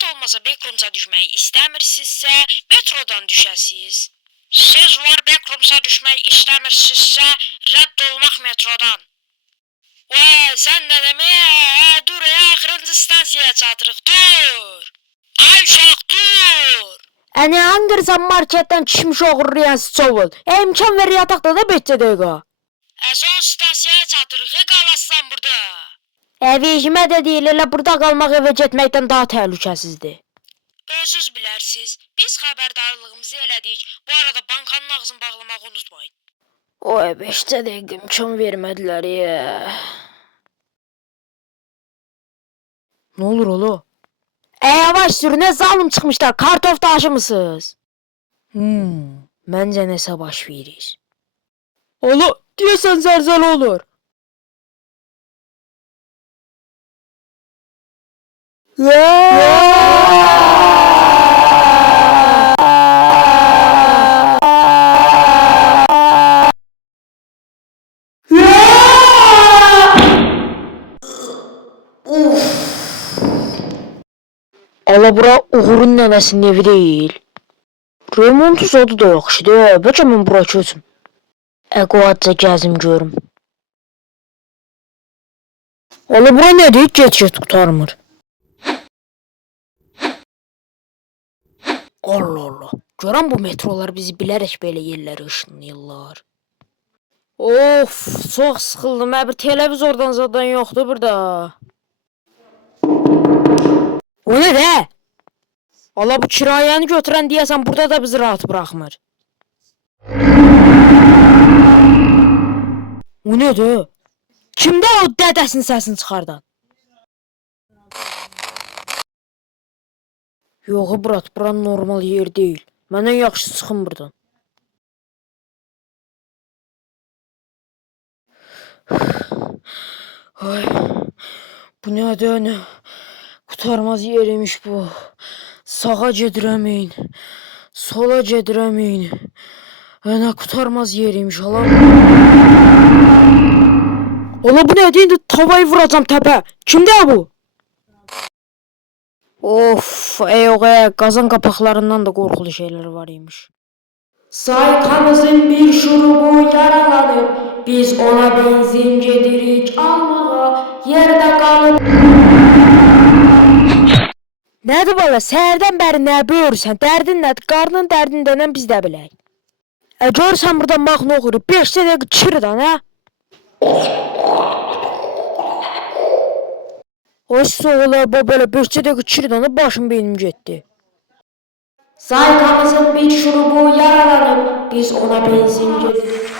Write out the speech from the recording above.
Zəhmət olmasa Backrumsa düşməyi istəmirsinizsə, metrodan düşəsiniz. Siz var Backrumsa düşmək istəmirsinizsə, rədd olmaq metrodan. Sən nə demək? Dur, axırıncı stansiyaya çatırıq, dur. Ay uşaq, dur. Hani hangırsan marketten düşmüş oğurlayan sıçovul. İmkan ver yatakta da 5 dəqiqə. Son stansiyaya çatırıq, qalassan burada. Evişime de değil, elə burada qalmaq evə getməkdən daha təhlükəsizdir. Özünüz bilərsiniz, biz xəbərdarlığımızı elədik. Bu arada bankanın ağzını bağlamağı unutmayın. Oy 5 dəqiqə imkan vermədilər ya. Ne olur oğlum? Yavaş sür, ne zalım çıkmışlar, kartof taşı mısınız? Məncə nəsə baş verir. Oğlum, deyəsən zəlzələ olur. Ala bura Uğur'un nənəsinin evi deyil. Remontu zadı da yaxşıdır. Bəlkə mən bura köçüm. Qoğatca gəzim görüm. Ala bura nədir? Get qutarmır. Allah Allah. Görən bu metrolar bizi bilərək belə yerlərə ışınlayırlar. Of, çox sıxıldım. Bir televizordan zaten yoxdur burada. O ne de? Allah bu kirayanı götürən deyəsən burada da bizi rahat bırakmır. O ne de? Kimdə o dədəsinin səsini çıxardan? Yox brat, bura normal yer değil. Məndən yaxşı çıxın buradan. Ay, bu nədən? Qutarmaz yeriymiş bu. Sağa gedirəməyin. Sola gedirəməyin. Nə qutarmaz yeriymiş alam. Ola bu nədir? İndi tavayı vuracam təpə. Kimdə bu? Of, qazan qapaqlarından da qorxulu şeyler var imiş. Saykamızın bir şurubu yaralanıb, biz ona benzin gedirik almağa, yerde kalıp. Nədir bala, səhərdən bəri nə böyürsən? Dərdin nədir? Qarnın dərdindən biz də bilək. Görsən burada mahnı oxuyur, 5 dəqiqə çırdan, hə? O soğular belə 5 dəqiqə çırdan, başım beynim getdi. Saykamızın bir şurubu yaralanıb, biz ona benzin gedirik.